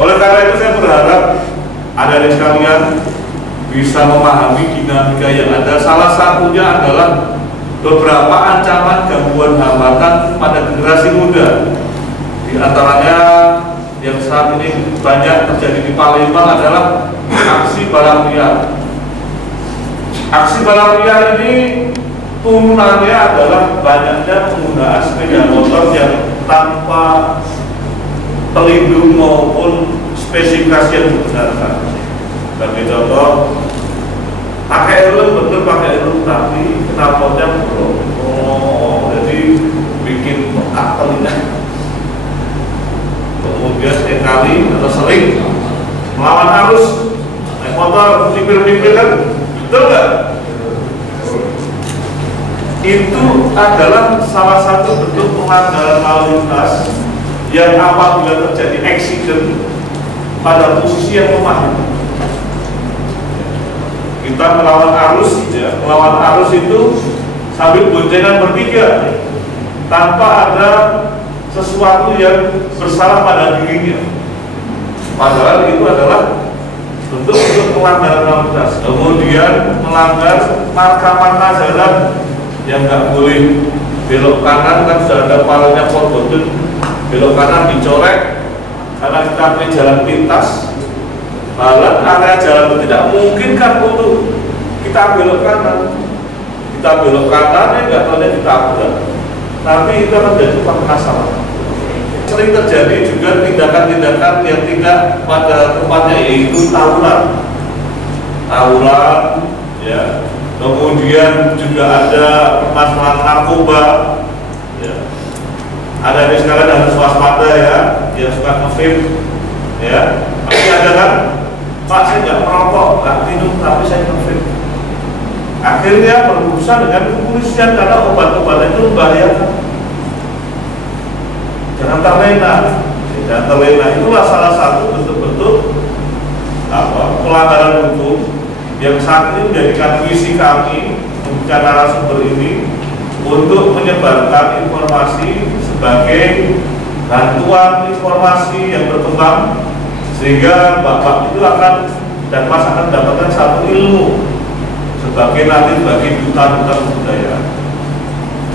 Oleh karena itu saya berharap adik-adik sekalian bisa memahami dinamika yang ada. Salah satunya adalah beberapa ancaman gangguan hambatan pada generasi muda. Di antaranya yang saat ini banyak terjadi di Palembang adalah aksi balap liar. Aksi balap liar ini turunannya adalah banyaknya penggunaan sepeda motor yang tanpa pelindung maupun spesifikasi yang dibenarkan. Sebagai contoh, pakai helm, betul pakai helm, tapi knalpotnya bolong, jadi bikin bengkak telinga. Kemudian sekali atau sering melawan arus, naik motor, nipil-nipil kan, betul nggak? Itu adalah salah satu bentuk pelanggaran lalu lintas yang apabila terjadi accident pada posisi yang lemah. Kita melawan arus, ya, melawan arus itu sambil boncengan bertiga tanpa ada sesuatu yang bersalah pada dirinya. Padahal itu adalah bentuk pelanggaran lalu lintas. Kemudian melanggar marka-marka jalan yang nggak boleh belok kanan, kan sudah ada palanya forbidden, belok kanan dicorek karena kita pilih jalan pintas. Malah area jalan itu tidak mungkin kan untuk kita belok kanan. Kita belok kanan ya nggak tahu ditabrak, tapi itu akan jadi masalah. Sering terjadi juga tindakan-tindakan yang tidak pada tempatnya, yaitu tawuran, ya. Kemudian juga ada masalah narkoba, ya. Ada di sekalian harus waspada ya, yang suka nge-vape, ya. Tapi ada kan, Pak saya nggak merokok, nggak minum, tapi saya nge-vape. Akhirnya berurusan dengan kepolisian karena obat-obatan itu membahayakan. Jangan terlena, jangan terlena. Itulah salah satu bentuk-bentuk pelanggaran hukum yang saat ini menjadikan misi kami membuka narasumber ini untuk menyebarkan informasi sebagai bantuan informasi yang berkembang, sehingga Bapak itu akan dan Mas akan mendapatkan satu ilmu sebagai duta-duta kebudayaan.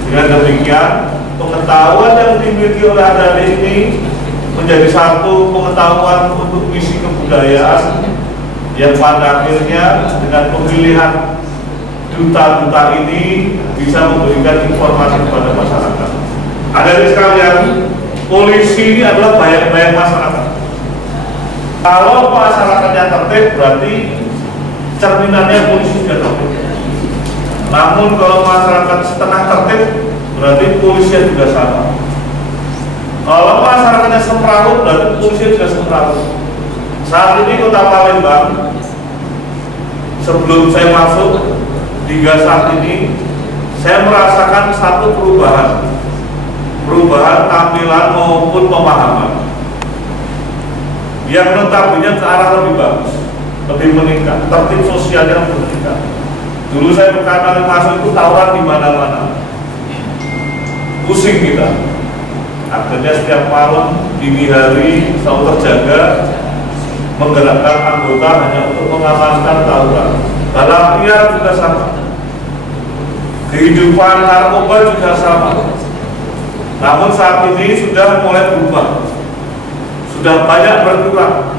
Dengan demikian, pengetahuan yang dimiliki oleh adik ini menjadi satu pengetahuan untuk misi kebudayaan yang pada akhirnya dengan pemilihan duta-duta ini bisa memberikan informasi kepada masyarakat. Adik-adik sekalian, polisi ini adalah bayang-bayang masyarakat. Kalau masyarakatnya tertib, berarti cerminannya polisi sudah tertib. Namun kalau masyarakat setengah tertib, berarti polisi juga sama. Kalau masyarakatnya semrawut, berarti polisi juga semrawut. Saat ini Kota Palembang, sebelum saya masuk hingga saat ini, saya merasakan satu perubahan tampilan maupun pemahaman yang notabene ke arah lebih bagus, lebih meningkat, tertib sosialnya meningkat. Dulu saya pertama kali masuk itu tawuran di mana-mana, pusing kita. Akhirnya setiap malam dini hari selalu terjaga, menggerakkan anggota hanya untuk mengamankan tawuran. Balap liar juga sama, kehidupan narkoba juga sama. Namun saat ini sudah mulai berubah, sudah banyak berkurang.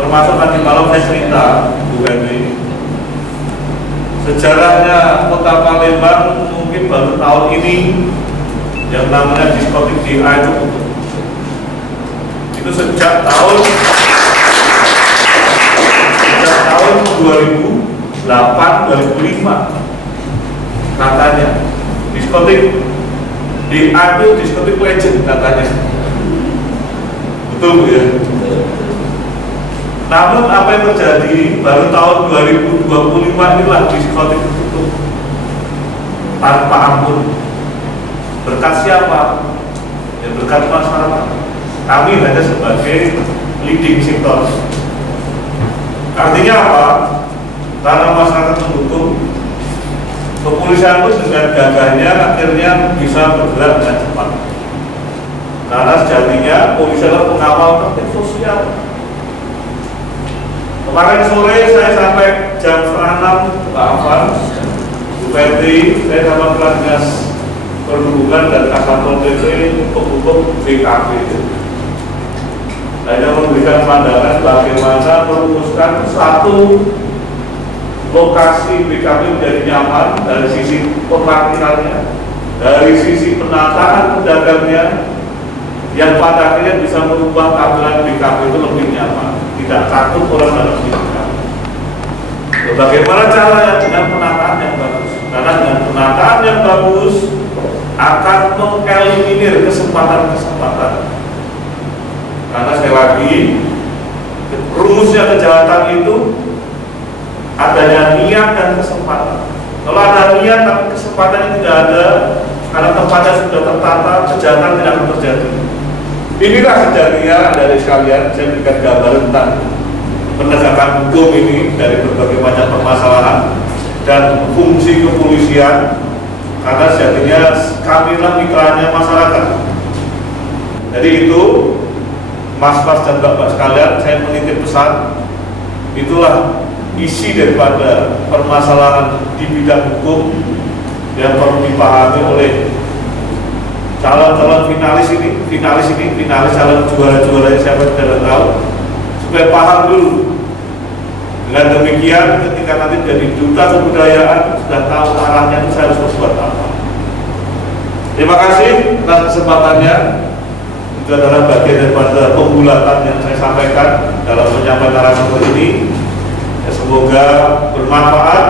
Termasuk tadi malam saya cerita, Bu Henry, sejarahnya Kota Palembang mungkin baru tahun ini yang namanya diskotik DA itu sejak tahun 2008-2005 katanya diskotik DA itu diskotik legend katanya. Betul Bu ya? Namun apa yang terjadi baru tahun 2025 inilah diskotik tutup tanpa ampun. Berkat siapa? Ya berkat masyarakat. Kami hanya sebagai leading sector. Artinya apa? Karena masyarakat mendukung, kepolisian pun dengan gagahnya akhirnya bisa bergerak dengan cepat. Karena sejatinya polisi adalah pengawal tertib sosial. Kemarin sore saya sampai jam 5:30 Pak Afan, Bu Fetri, saya sama Kelas Perhubungan dan Kasatpol PP untuk BKP. Saya memberikan pandangan bagaimana merumuskan satu lokasi BKP menjadi nyaman dari sisi pemarkirannya, dari sisi penataan pedagangnya, yang pada akhirnya bisa merubah tampilan BKP itu lebih nyaman, tidak takut orang dalam BKP. Bagaimana caranya? Dengan penataan yang bagus. Karena dengan penataan yang bagus akan mengeliminir kesempatan-kesempatan. Karena sekali lagi, rumusnya kejahatan itu adanya niat dan kesempatan. Kalau ada niat tapi kesempatan tidak ada, karena tempatnya sudah tertata, kejahatan tidak akan terjadi. Inilah sejatinya dari sekalian, saya berikan gambar tentang penegakan hukum ini dari berbagai macam permasalahan dan fungsi kepolisian, karena sejatinya kamilah mitranya masyarakat. Jadi itu, mas-mas dan bapak sekalian, saya menitip pesan, itulah isi daripada permasalahan di bidang hukum yang perlu dipahami oleh calon-calon finalis calon juara-juara yang siapa tidak tahu, supaya paham dulu. Dengan demikian, ketika nanti jadi duta kebudayaan, sudah tahu arahnya itu saya harus berbuat apa. Terima kasih atas kesempatannya. Itu adalah bagian daripada pembulatan yang saya sampaikan dalam penyampaian narasumber ini. Ya, semoga bermanfaat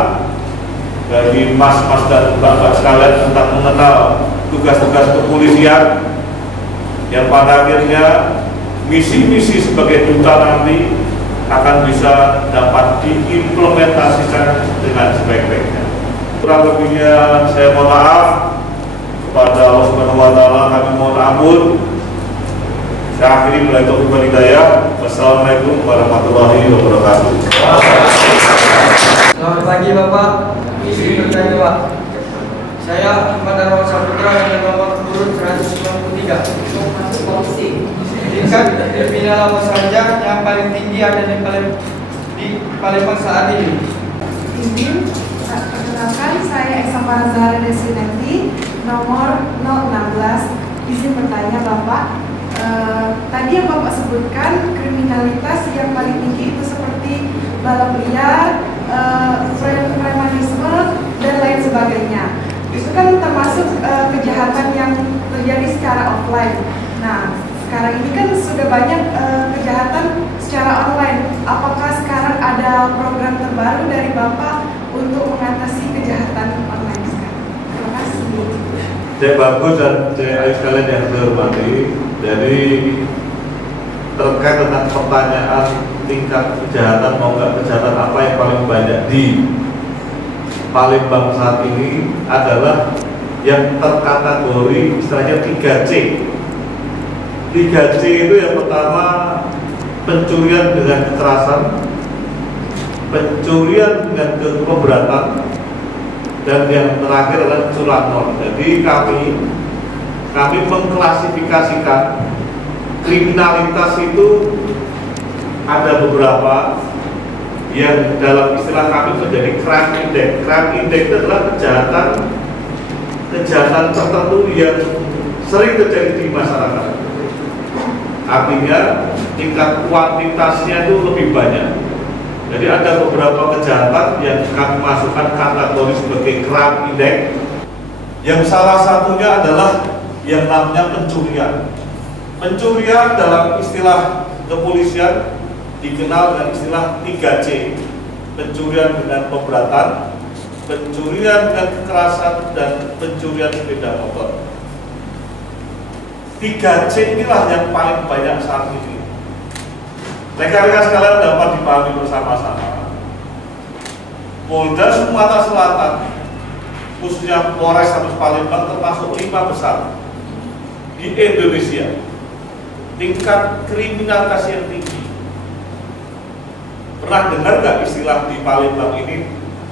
bagi mas-mas dan bapak sekalian tentang mengenal tugas-tugas kepolisian yang pada akhirnya misi-misi sebagai duta nanti akan bisa dapat diimplementasikan dengan sebaik-baiknya. Kurang lebihnya saya mohon maaf kepada Allah Subhanahu wa Ta'ala, kami mohon ampun. Saya akhiri mulai taufiq wal hidayah. Wassalamualaikum warahmatullahi wabarakatuh. Selamat pagi Bapak. Isi bertanya Pak. Saya Ahmad Darmawan Saputra dengan nomor urut 193. Tingkat kriminal apa saja yang paling tinggi ada di Palembang saat ini? Izin, perkenalkan saya Esa Farazahra Desinenti, nomor 016. Izin bertanya Bapak. Tadi yang Bapak sebutkan kriminalitas yang paling tinggi itu seperti balap liar, premanisme dan lain sebagainya. Itu kan termasuk kejahatan yang terjadi secara offline. Nah, sekarang ini kan sudah banyak kejahatan secara online. Apakah sekarang ada program terbaru dari Bapak untuk mengatasi kejahatan online sekarang? Terima kasih. Saya bagus dan saya ayu sekalian yang saya hormati. Jadi terkait dengan pertanyaan tingkat kejahatan mau nggak kejahatan apa yang paling banyak di Palembang saat ini adalah yang terkategori istilahnya 3C. 3C itu yang pertama pencurian dengan kekerasan, pencurian dengan keberatan, dan yang terakhir adalah curanmor. Jadi kami mengklasifikasikan kriminalitas itu ada beberapa yang dalam istilah kami menjadi crime index. Crime index itu adalah kejahatan tertentu yang sering terjadi di masyarakat. Artinya tingkat kuantitasnya itu lebih banyak. Jadi ada beberapa kejahatan yang kami masukkan kategori sebagai crime index. Yang salah satunya adalah yang namanya pencurian. Pencurian dalam istilah kepolisian dikenal dengan istilah 3C. Pencurian dengan pemberatan, pencurian dengan kekerasan, dan pencurian sepeda motor. 3C inilah yang paling banyak saat ini. Rekan-rekan sekalian dapat dipahami bersama-sama. Polda Sumatera Selatan, khususnya Polrestabes Palembang, termasuk 5 besar di Indonesia. Tingkat kriminalitas yang tinggi. Pernah dengar nggak istilah di Palembang ini?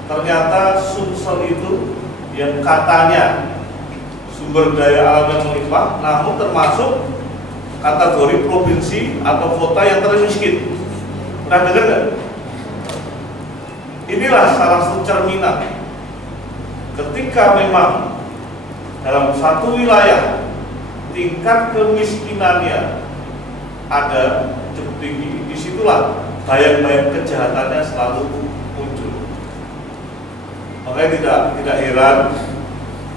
Ternyata Sumsel itu yang katanya sumber daya alam yang melimpah, namun termasuk kategori provinsi atau kota yang termiskin. Pernah dengar nggak? Inilah salah satu cerminan ketika memang dalam satu wilayah tingkat kemiskinannya ada cukup tinggi, disitulah bayang-bayang kejahatannya selalu muncul. Makanya tidak heran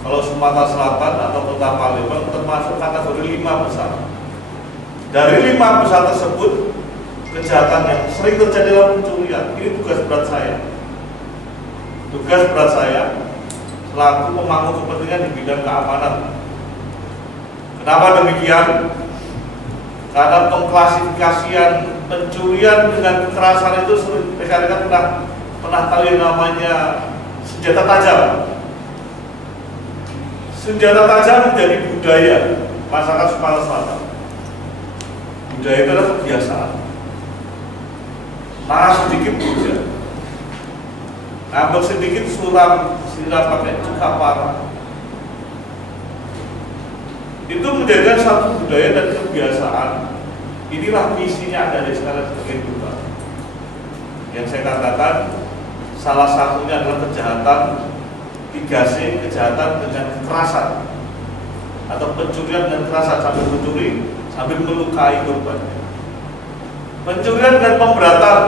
kalau Sumatera Selatan atau Kota Palembang termasuk kategori 5 besar. Dari 5 besar tersebut, kejahatan yang sering terjadi dalam pencurian. Ini tugas berat saya. Tugas berat saya selaku pemangku kepentingan di bidang keamanan. Kenapa demikian? Karena pengklasifikasian pencurian dengan kekerasan itu rekan-rekan pernah tahu yang namanya senjata tajam. Senjata tajam menjadi budaya masyarakat Sumatera Selatan. Budaya itu adalah kebiasaan. Marah sedikit hujan, ngambek sedikit suram, siram pakai cuka parah. Itu menjadikan satu budaya dan kebiasaan. Inilah misinya dari sekarang sebagai duta. Yang saya katakan salah satunya adalah kejahatan 3C, kejahatan dengan kekerasan atau pencurian dengan kekerasan sambil mencuri sambil melukai korban. Pencurian dan pemberatan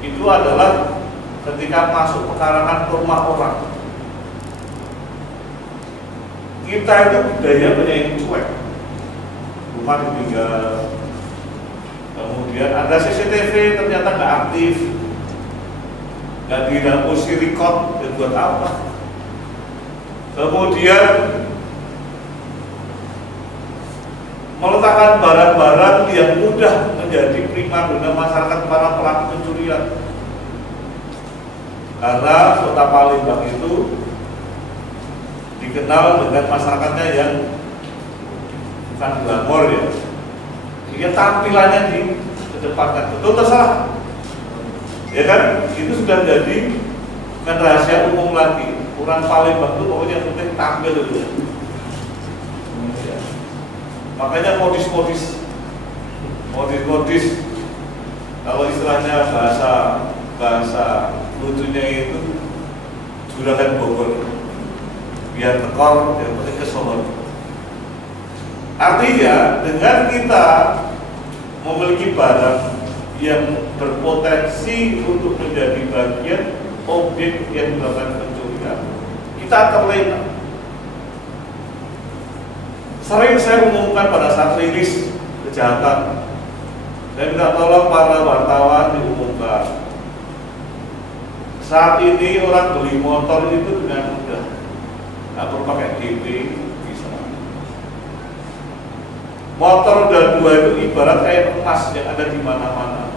itu adalah ketika masuk pekarangan ke rumah orang. Kita itu budaya banyak yang cuek, rumah ditinggal, kemudian ada CCTV ternyata nggak aktif, nggak dihapus record, dan buat apa? Kemudian meletakkan barang-barang yang mudah menjadi primadona masyarakat para pelaku pencurian. Karena Kota Palembang itu dikenal dengan masyarakatnya yang bukan glamor ya, sehingga tampilannya dikedepankan. Betul atau salah? Ya kan? Itu sudah jadi bukan rahasia umum lagi. Orang Palembang itu pokoknya yang penting tampil dulu. Makanya modis kalau istilahnya bahasa lucunya itu juragan Bogor, biar tekor yang penting kesohor. Artinya dengan kita memiliki barang yang berpotensi untuk menjadi bagian objek yang dilakukan pencurian, kita terlena. Sering saya umumkan pada saat rilis kejahatan, saya minta tolong para wartawan diumumkan. Saat ini orang beli motor itu dengan mudah, nggak perlu pakai DP, bisa. Motor roda 2 itu ibarat kayak emas yang ada di mana-mana.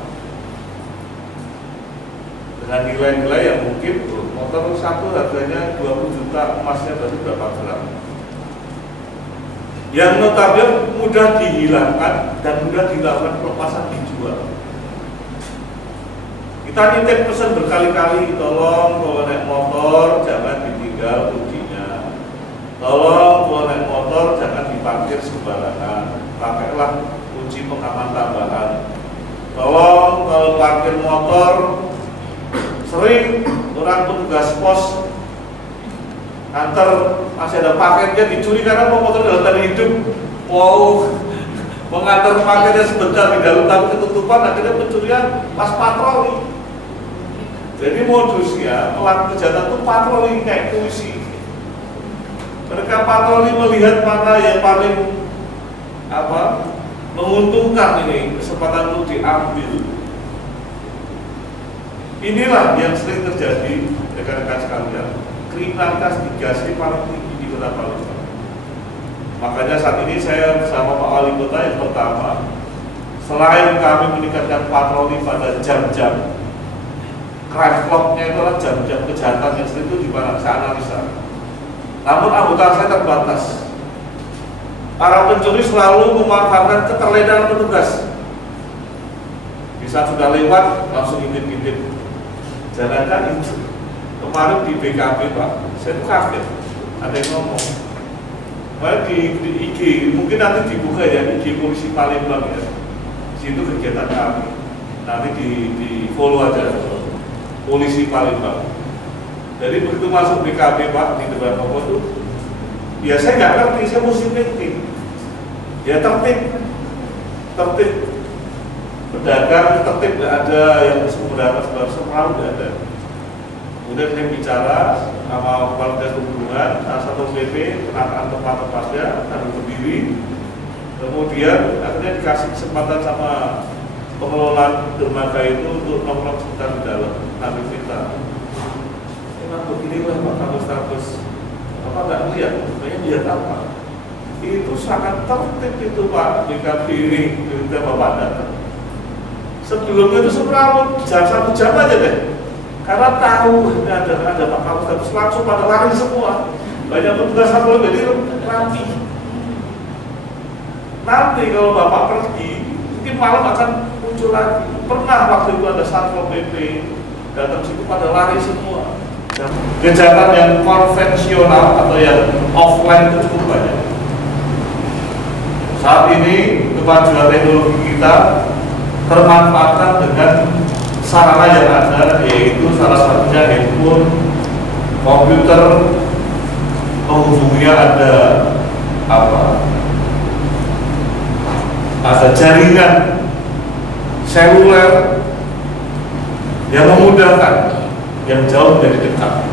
Dengan nilai-nilai yang mungkin motor satu harganya 20 juta, emasnya berarti berapa gram? Yang notabene mudah dihilangkan dan mudah dilakukan pelepasan dijual. Kita nitip pesan berkali-kali, tolong kalau naik motor jangan ditinggal kuncinya. Tolong kalau naik motor jangan diparkir sembarangan, pakailah kunci pengaman tambahan. Tolong kalau parkir motor, sering orang petugas pos antar masih ada paketnya dicuri karena motor dalam tanda hidup. Wow, mengantar paketnya sebentar di dalam tapi ketutupan, akhirnya pencurian pas patroli. Jadi modusnya pelaku kejahatan itu patroli kayak puisi. Mereka patroli melihat mana yang paling menguntungkan ini kesempatan untuk diambil. Inilah yang sering terjadi rekan-rekan sekalian. Kriminalitas 3C paling tinggi di Kota Palembang. Makanya saat ini saya bersama Pak Wali Kota yang pertama, selain kami meningkatkan patroli pada jam-jam crime clock-nya itu adalah jam-jam kejahatan yang sering itu di mana saya analisa. Namun anggota saya terbatas. Para pencuri selalu memanfaatkan keterlenaan petugas. Bisa sudah lewat langsung intip-intip. Jangankan itu. Kemarin di BKP Pak, saya tuh kaget. Ada yang ngomong, Baik di IG, mungkin nanti dibuka ya IG Polisi Palembang ya. Situ kegiatan kami. Nanti di follow aja Polisi Palembang. Jadi begitu masuk BKB Pak di depan toko itu, ya saya nggak ngerti, saya mesti meeting. Ya tertib, pedagang tertib, nggak ada yang sebenarnya selalu nggak ada. Kemudian saya bicara sama kepala dinas perhubungan, salah satu PP, penataan tempat-tempatnya, kami berdiri. Kemudian akhirnya dikasih kesempatan sama pengelola dermaga itu untuk nongkrong sebentar di dalam. Kami minta, emang begini lah Pak, kamu status apa nggak lihat? Kayaknya lihat apa? Itu sangat tertib itu Pak, BKB ini, kita Bapak datang. Sebelumnya itu seberapa jam, 1 jam aja deh. Karena tahu ini ada Pak Kapolres, terus langsung pada lari semua. Banyak petugas satpol jadi rapi. Nanti kalau Bapak pergi, mungkin malam akan muncul lagi. Pernah waktu itu ada satpol PP datang situ pada lari semua. Kejahatan yang konvensional atau yang offline itu cukup banyak. Saat ini kemajuan teknologi kita termanfaatkan dengan sarana yang ada, yaitu salah satunya handphone, komputer, penghubungnya ada ada jaringan seluler yang memudahkan, yang jauh dari dekat.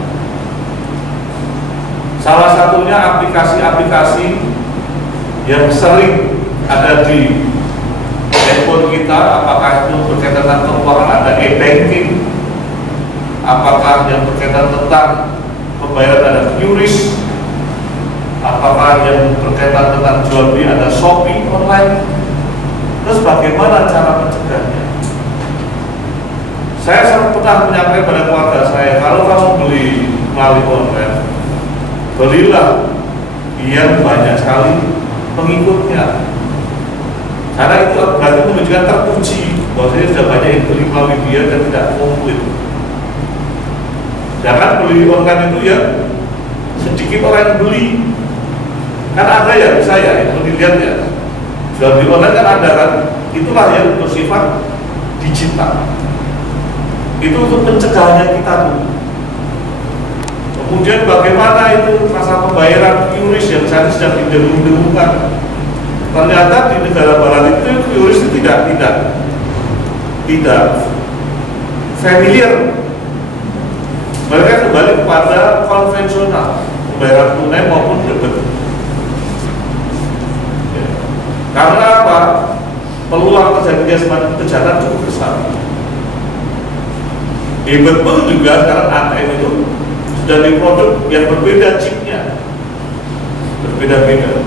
Salah satunya aplikasi-aplikasi yang sering ada di handphone kita, apakah itu berkaitan dengan keuangan, ada e-banking, apakah yang berkaitan tentang pembayaran ada QRIS, apakah yang berkaitan tentang jual beli ada Shopee online. Terus bagaimana cara mencegahnya? Saya pernah menyampaikan pada keluarga saya, kalau kamu beli melalui online, belilah yang banyak sekali pengikutnya. Karena itu berarti menunjukkan terpuji bahwasanya sudah banyak yang beli melalui dia dan tidak komplit. Jangan beli online itu ya sedikit orang yang beli. Kan ada ya, bisa ya, itu dilihat ya. Jual beli online kan ada kan, itulah yang bersifat digital. Itu untuk pencegahannya kita tuh. Kemudian bagaimana itu masalah pembayaran QRIS yang saat ini sedang didengung-dengungkan. Ternyata di negara barat itu QRIS itu tidak familiar. Mereka kembali kepada konvensional, pembayaran tunai maupun debit. Ya. Karena apa? Peluang terjadinya semacam kejahatan cukup besar. Hebat pun juga sekarang ATM itu sudah diproduk yang berbeda chipnya, berbeda-beda.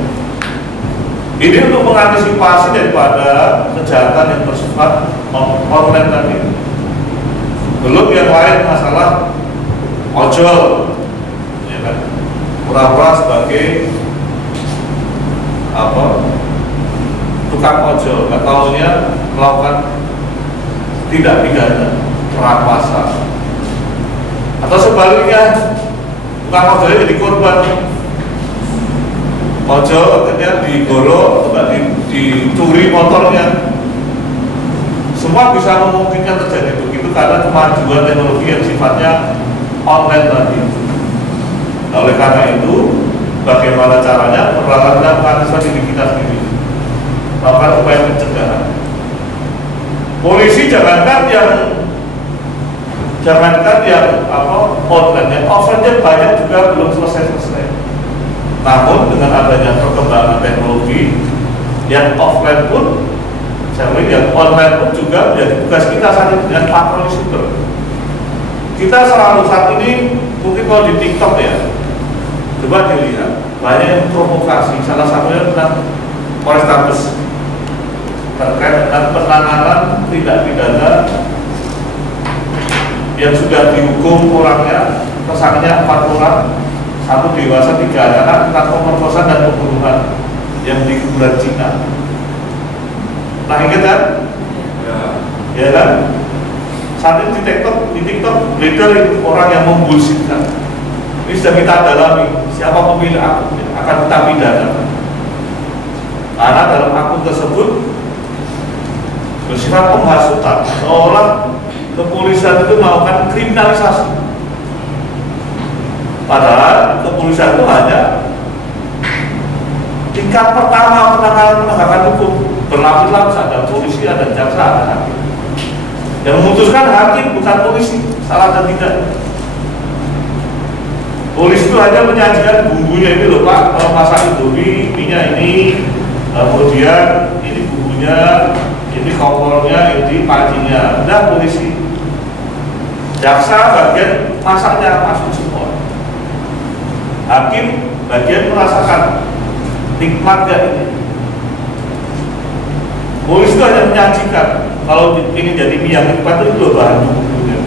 Ini untuk mengantisipasi daripada kejahatan yang bersifat online tadi. Belum yang lain masalah ojol, ya kan? Pura-pura sebagai tukang ojol, nggak taunya melakukan tidak pidana perampasan. Atau sebaliknya, tukang ojolnya jadi korban. Ojol akhirnya digorok, dicuri motornya. Semua bisa memungkinkan terjadi begitu karena kemajuan teknologi yang sifatnya online tadi. Nah, oleh karena itu, bagaimana caranya? Perlahan mengantisipasi diri kita sendiri, melakukan upaya pencegahan. Polisi jangankan yang online, yang offline banyak juga belum selesai. Namun dengan adanya perkembangan teknologi yang offline pun, yang online pun juga menjadi tugas kita saat ini dengan patroli siber. Kita selalu saat ini mungkin kalau di TikTok ya, coba dilihat banyak yang provokasi. Salah satunya tentang Polrestabes terkait dengan penanganan tindak pidana yang sudah dihukum orangnya, tersangkanya 4 orang. 1 dewasa, 3 anak tentang pemerkosaan dan pembunuhan yang di Kuburan Cina. Nah, ingat kan? Ya kan? Saat ini di TikTok beredar orang yang membullshitkan. Ini sudah kita dalami, siapa pemilik akun akan kita pidana. Karena dalam akun tersebut bersifat penghasutan, seolah kepolisian itu melakukan kriminalisasi. Padahal kepolisian itu hanya tingkat pertama penanganan penegakan hukum, berlapis-lapis, ada polisi, ada jaksa, ada hakim. Yang memutuskan hakim, bukan polisi, salah dan tidak. Polisi itu hanya menyajikan bumbunya ini loh Pak, kalau masak indomie, minyak ini, kemudian ini bumbunya, ini kompornya, ini pancinya. Udah polisi. Jaksa bagian masaknya masuk semua. Hakim bagian merasakan nikmatnya ini. Polisi itu hanya menyajikan. Kalau ingin jadi mie yang nikmat itu loh bahan bumbunya.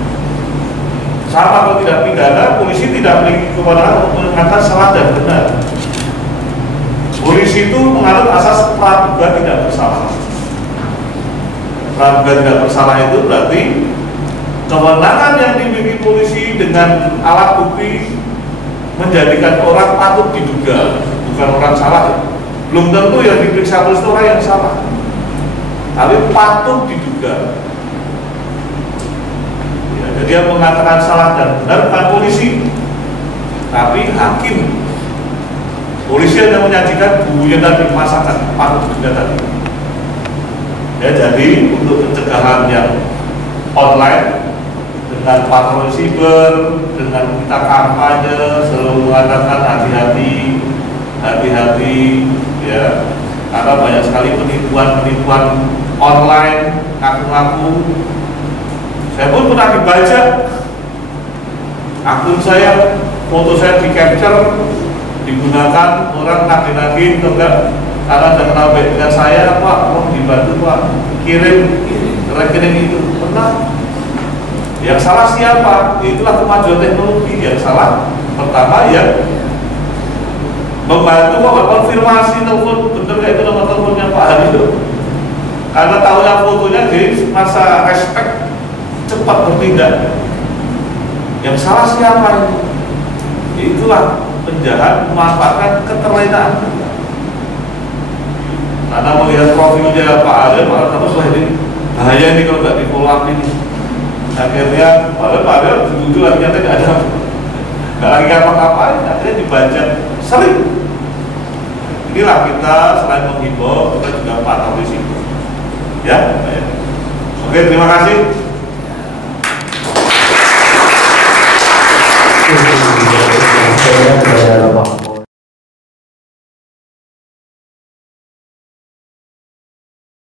Sama kalau tidak pidana, polisi tidak memiliki kewenangan untuk mengatakan salah dan benar. Polisi itu menganut asas praduga tidak bersalah. Praduga tidak bersalah itu berarti kewenangan yang dimiliki polisi dengan alat bukti menjadikan orang patut diduga, bukan orang salah. Belum tentu yang diperiksa polisi itu orang yang salah, tapi patut diduga. Jadi yang mengatakan salah dan benar bukan polisi, tapi hakim. Polisi yang menyajikan bumbunya tadi, masakan, patut juga tadi. Ya, jadi untuk pencegahan yang online dengan patroli siber, dengan kita kampanye selalu mengatakan hati-hati, hati-hati, ya, karena banyak sekali penipuan online, ngaku-ngaku. Saya pun pernah dibaca akun saya, foto saya di capture, digunakan orang nagih-nagih atau enggak, karena ada kenal baik dengan saya, Pak, mau dibantu Pak, kirim rekening itu. Pernah. Yang salah siapa? Itulah kemajuan teknologi. Yang salah pertama ya membantu kok konfirmasi telepon bener kayak itu nomor teleponnya Pak Hadi itu. Karena tahunya fotonya di masa respect cepat bertindak. Yang salah siapa itu? Itulah penjahat memanfaatkan keterlenaan. Karena melihat profilnya Pak Adel, malah terus wah ini bahaya ini kalau nggak di follow up ini. Akhirnya Pak Adel jujur lagi nyata nggak ada, nggak lagi apa-apain, akhirnya dibaca sering. Inilah kita selain menghimbau, kita juga patroli situ. Ya, oke, terima kasih.